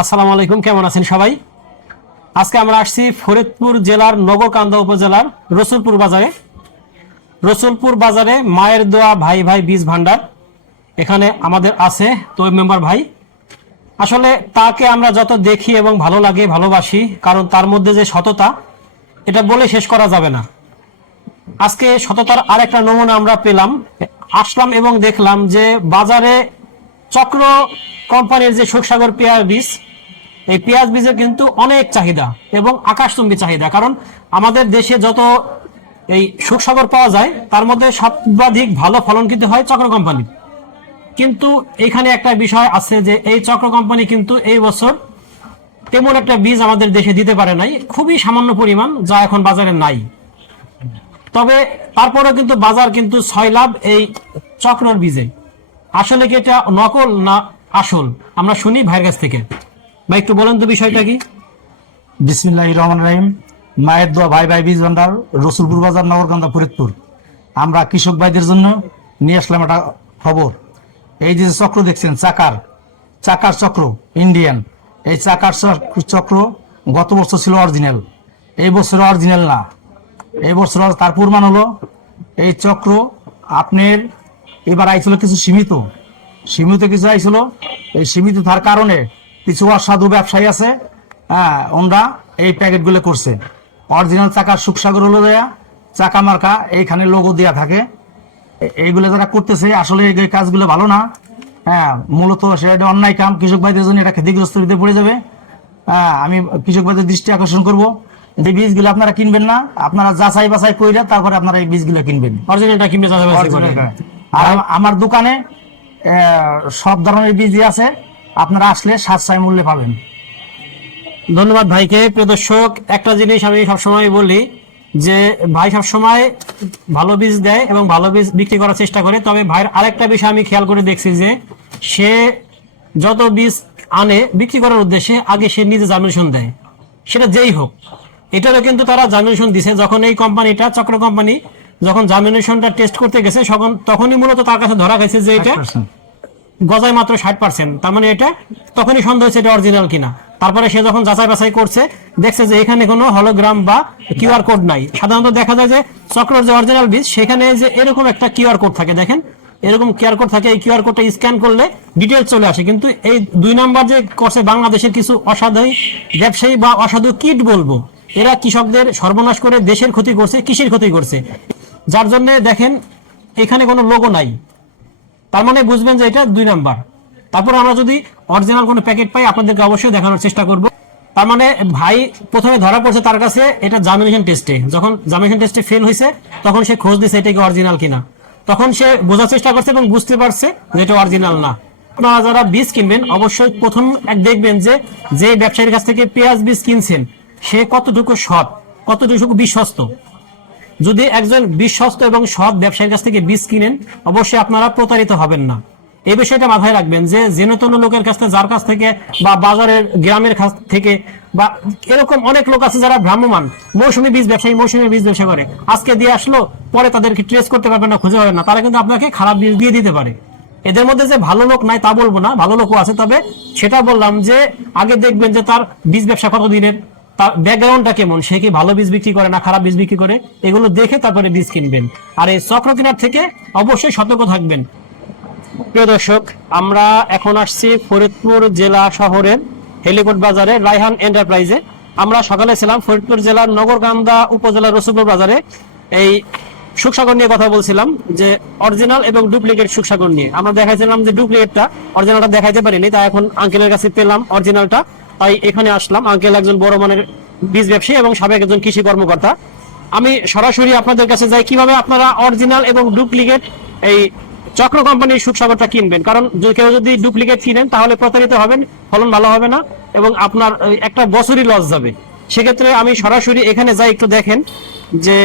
আসসালামু আলাইকুম, কেমন আছেন সবাই? আজকে আমরা আসছি ফরিদপুর জেলার নগরকান্দা উপজেলার রসুলপুর বাজারে। রসুলপুর বাজারে মায়ের দোয়া, ভাই ভাই বীজ ভান্ডার এখানে আমাদের আছে তো মেম্বার ভাই। আসলে তাকে আমরা যত দেখি এবং ভালো লাগে, ভালোবাসি, কারণ তার মধ্যে যে সততা, এটা বলে শেষ করা যাবে না। আজকে সততার আরেকটা নমুনা আমরা পেলাম। আসলাম এবং দেখলাম যে বাজারে চক্র কোম্পানির যে সুখসাগর পেঁয়াজ বীজ এই পেঁয়াজ বীজের কিন্তু অনেক চাহিদা এবং আকাশচুম্বী চাহিদা, কারণ আমাদের দেশে যত এই সুখসাগর পাওয়া যায়, তার মধ্যে সর্বাধিক ভালো ফলন কিন্তু হয় চক্র কোম্পানি। কিন্তু এখানে একটা বিষয় আছে যে, এই চক্র কোম্পানি কিন্তু এই বছর তেমন একটা বীজ আমাদের দেশে দিতে পারে নাই, খুবই সামান্য পরিমাণ, যা এখন বাজারে নাই। তবে তারপরে কিন্তু বাজার কিন্তু ছয় লাভ এই চক্রর বীজে। আসলে কি এটা নকল না আসল? আমরা শুনি ভাইয়ের কাছ থেকে। ভাই, একটু বলেন তো বিষয়টা কি? বিসমিল্লাহ রহমান রাহিম। মায়ের দোয়া ভাই ভাই বীজ ভান্ডার, রসুলপুর বাজার, নগরকান্দা, ফরিদপুর। আমরা কৃষক ভাইদের জন্য নিয়ে আসলাম একটা খবর। এই যে চক্র দেখছেন, চাকার চাকার চক্র, ইন্ডিয়ান। এই চাকার চক- চক্র গত বছর ছিল অরিজিনাল। এই বছর অরিজিনাল না। এই বছর তার প্রমাণ হলো, এই চক্র আপনার এবার আইছিল কিছু সীমিত। সীমিত কিছু আইছিল, এই সীমিত থাকার কারণে কিছু অসাধু ব্যবসায়ী আছে হ্যাঁ ওনরা এই প্যাকেটগুলো করছে। অরিজিনাল চাকার সুখসাগর হলো দেয়া চাকা মার্কা এইখানে লোগো দেয়া থাকে। এইগুলো যারা করতেছে আসলে এই কাজগুলো ভালো না। হ্যাঁ মূলত সেটা অন্যায় কাম কৃষক ভাইদের জন্য এটা ক্ষতিগ্রস্ত হতে পড়ে যাবে। হ্যাঁ আমি কৃষক ভাইদের দৃষ্টি আকর্ষণ করব। যে বীজগুলো আপনারা কিনবেন না আপনারা যাচাই বাছাই কইরা তারপরে আপনারা এই বীজগুলো কিনবেন। অরিজিনালটা কিনবে। আর আমার দোকানে সব ধরনের বীজই আছে। আপনারা আসলে সাশ্রয় মূল্যে পাবেন। ধন্যবাদ ভাইকে। প্রিয় দর্শক, একটা জিনিস আমি সবসময় বলি যে, ভাই সবসময় ভালো বীজ দেয় এবং ভালো বীজ বিক্রি করার চেষ্টা করে। তবে ভাইয়ের আরেকটা বিষয় আমি খেয়াল করে দেখছি যে, সে যত বীজ আনে বিক্রি করার উদ্দেশ্যে আগে সে নিজে জার্মিনেশন দেয়। সেটা যেই হোক, এটারও কিন্তু তারা জার্মিনেশন দিছে। যখন এই কোম্পানিটা, চক্র কোম্পানি যখন জার্মিনেশনটা টেস্ট করতে গেছে তখনই মূলত তার কাছে ধরা গেছে যে এটা গজায় মাত্র ষাট পার্সেন্ট তার মানে এটা তখনই সন্দেহ হচ্ছে এটা অরিজিনাল কিনা। তারপরে সে যখন যাচাই বাছাই করছে, দেখছে যে এখানে কোনো হলোগ্রাম বা কিউআর কোড নাই। সাধারণত দেখা যায় যে চক্রর যে অরিজিনাল বীজ, সেখানে যে এরকম একটা কিউআর কোড থাকে, দেখেন? এরকম কিউআর কোড থাকে, এই কিউআর কোডটা স্ক্যান করলে ডিটেলস চলে আসে। কিন্তু এই দুই নাম্বার যে করছে বাংলাদেশের কিছু অসাধু ব্যবসায়ী বা অসাধু কিট বলব, এরা কৃষকদের সর্বনাশ করে দেশের ক্ষতি করছে, কৃষির ক্ষতি করছে। যার জন্য দেখেন, এখানে কোনো লোগো নাই। তার মানে বুঝবেন যে এটা দুই নাম্বার। তারপর আমরা যদি অরিজিনাল কোনো প্যাকেট পাই, আপনাদেরকে অবশ্যই দেখানোর চেষ্টা করব। তার মানে ভাই প্রথমে ধরা পড়ছে তার কাছে এটা জামিনেশন টেস্টে যখন জামিনেশন টেস্টে ফেল হয়েছে, তখন সে খোঁজ দিছে এটা কি অরিজিনাল কিনা। তখন সে বোঝার চেষ্টা করছে এবং বুঝতে পারছে যে এটা অরিজিনাল না। আপনারা যারা বীজ কিনবেন, অবশ্যই প্রথম এক দেখবেন যে যে ব্যবসায়ীর কাছ থেকে পেঁয়াজ বীজ কিনছেন, সে কতটুকু সৎ, কতটুকু বিশ্বস্ত। যদি একজন বিশ্বস্ত এবং সৎ ব্যবসায়ীর কাছ থেকে বীজ কিনেন, অবশ্যই আপনারা প্রতারিত হবেন না। এই বিষয়টা মাথায় রাখবেন যে জেনতন লোকের কাছ থেকে, যার কাছ থেকে বা বাজারের, গ্রামের কাছ থেকে বা এরকম অনেক লোক আছে যারা ভ্রাম্যমান, মৌসুমী বীজ ব্যবসায়ী, মৌসুমী বীজ ব্যবসা করে। আজকে দিয়ে আসলো, পরে তাদেরকে ট্রেস করতে পারবেন না, খুঁজে পাবেন না। তারা কিন্তু আপনাকে খারাপ বীজ দিয়ে দিতে পারে। এদের মধ্যে যে ভালো লোক নাই তা বলব না, ভালো লোকও আছে, তবে সেটা বললাম যে, আগে দেখবেন যে তার বীজ ব্যবসা কত দিনের তার ব্যাকগ্রাউন্ডটা কেমন? সে কি ভালো বীজ বিক্রি করে না খারাপ বীজ বিক্রি করে? এগুলো দেখে তারপরে বীজ কিনবেন। আর এই চক্র কেনার থেকে অবশ্যই সতর্ক থাকবেন। প্রিয় দর্শক, আমরা এখন আসছি ফরিদপুর জেলা শহরের হেলিকোট বাজারে রায়হান এন্টারপ্রাইজে। আমরা সকালে ছিলাম ফরিদপুর জেলার নগরকান্দা উপজেলার রসুলপুর বাজারে। এই সুখসাগর নিয়ে কথা বলছিলাম যে অরিজিনাল এবং ডুপ্লিকেট সুখসাগর নিয়ে। আমরা দেখাইছিলাম যে ডুপ্লিকেটটা, অরিজিনালটা দেখাইতে পারিনি, তাই এখন আঙ্কেলের কাছে পেলাম অরিজিনালটা। তাই এখানে আসলাম। আঙ্কেল একজন বড় মানের বীজ ব্যবসায়ী এবং সাবেক একজন কৃষি কর্মকর্তা। আমি সরাসরি আপনাদের কাছে যাই, কীভাবে আপনারা অরিজিনাল এবং ডুপ্লিকেট এই চক্র কোম্পানির সুখসাগরটা কিনবেন? কারণ কেউ যদি ডুপ্লিকেট কিনেন, তাহলে প্রতারিত হবেন, ফলন ভালো হবে না এবং আপনার একটা বছরই লস যাবে। সেক্ষেত্রে আমি সরাসরি এখানে যাই, একটু দেখেন যে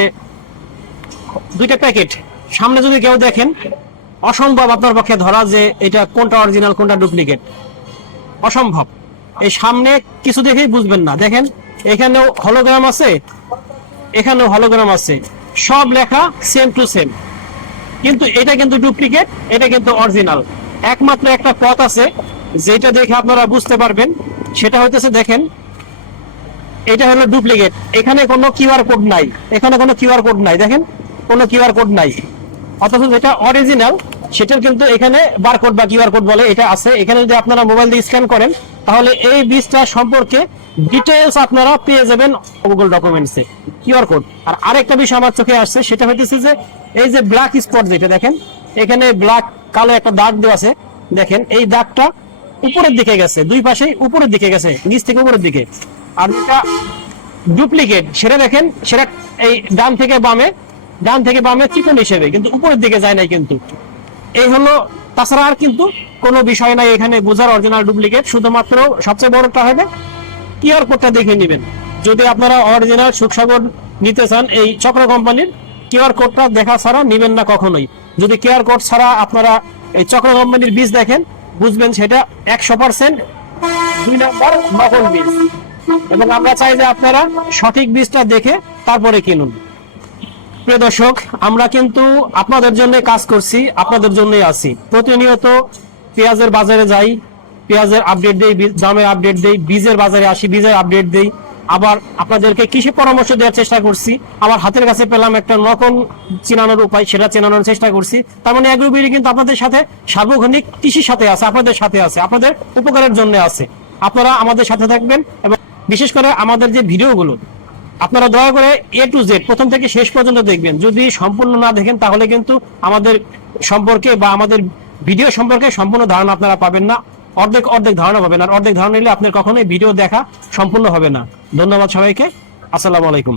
দুইটা প্যাকেট। সামনে যদি কেউ দেখেন, অসম্ভব আপনার পক্ষে ধরা যে এটা কোনটা অরিজিনাল কোনটা ডুপ্লিকেট অসম্ভব। এই সামনে কিছু দেখেই বুঝবেন না। দেখেন, এখানেও হলোগ্রাম আছে, এখানেও হলোগ্রাম আছে। সব লেখা সেম টু সেম কিন্তু এটা কিন্তু ডুপ্লিকেট এটা কিন্তু অরিজিনাল একমাত্র একটা পথ আছে, যেটা দেখে আপনারা বুঝতে পারবেন। সেটা হইতেছে দেখেন, এটা হলো ডুপ্লিকেট এখানে কোনো কিউআর কোড নাই। এখানে কোনো কিউআর কোড নাই। দেখেন, কোনো কিউআর কোড নাই। অথচ যেটা অরিজিনাল সেটার কিন্তু এখানে বারকোড বা কিউআর কোড বলে এটা আছে। এখানে যদি আপনারা মোবাইল দিয়ে স্ক্যান করেন, তাহলে এই বীজটা সম্পর্কে ডিটেলস আপনারা পেয়ে যাবেন গুগল ডকুমেন্টসে কিউআর কোড আর আরেকটা বিষয় আমার চোখে আসছে, সেটা হইতেছে যে এই যে ব্ল্যাক স্পট যেটা দেখেন, এখানে ব্ল্যাক কালো একটা দাগ দেওয়া আছে। দেখেন, এই দাগটা উপরের দিকে গেছে, দুই পাশে উপরের দিকে গেছে, নিচ থেকে উপরের দিকে। আর যেটা ডুপ্লিকেট সেটা দেখেন, সেটা এই ডান থেকে বামে, ডান থেকে বামে চিকন হিসেবে, কিন্তু উপরের দিকে যায় নাই কিন্তু। এই হলো তাছাড়া আর কিন্তু কোনো বিষয় নাই এখানে বোঝার অরিজিনাল ডুপ্লিকেট শুধুমাত্র সবচেয়ে বড়টা হবে কিউআর কোডটা দেখে নেবেন? যদি আপনারা অরিজিনাল সুখসাগর নিতে চান এই চক্র কোম্পানির কিউআর কোডটা দেখা ছাড়া নেবেন না কখনোই। যদি কিউআর কোড ছাড়া আপনারা এই চক্র কোম্পানির বীজ দেখেন, বুঝবেন সেটা একশো পার্সেন্ট দুই নম্বর নকল বীজ। এবং আমরা চাই যে আপনারা সঠিক বীজটা দেখে তারপরে কিনুন। প্রিয় দর্শক, আমরা কিন্তু আপনাদের জন্য কাজ করছি, আপনাদের জন্যই আছি। প্রতিনিয়ত পেঁয়াজের বাজারে যাই, পেঁয়াজের আপডেট দেই দামের আপডেট দেই, বীজের বাজারে আসি, বীজের আপডেট দেই। আবার আপনাদেরকে কৃষি পরামর্শ দেওয়ার চেষ্টা করছি। আমার হাতের কাছে পেলাম একটা নকল চিনানোর উপায়, সেটা চেনানোর চেষ্টা করছি। তার মানে অ্যাগ্রোবিডি কিন্তু আপনাদের সাথে সার্বক্ষণিক কৃষির সাথে আছে, আপনাদের সাথে আছে, আপনাদের উপকারের জন্য আছে। আপনারা আমাদের সাথে থাকবেন এবং বিশেষ করে আমাদের যে ভিডিওগুলো আপনারা দয়া করে এ টু জেড প্রথম থেকে শেষ পর্যন্ত দেখবেন। যদি সম্পূর্ণ না দেখেন, তাহলে কিন্তু আমাদের সম্পর্কে বা আমাদের ভিডিও সম্পর্কে সম্পূর্ণ ধারণা আপনারা পাবেন না। অর্ধেক অর্ধেক ধারণা পাবেন আর অর্ধেক ধারণা নিলে আপনার কখনোই ভিডিও দেখা সম্পূর্ণ হবে না। ধন্যবাদ সবাইকে। আসসালামু আলাইকুম।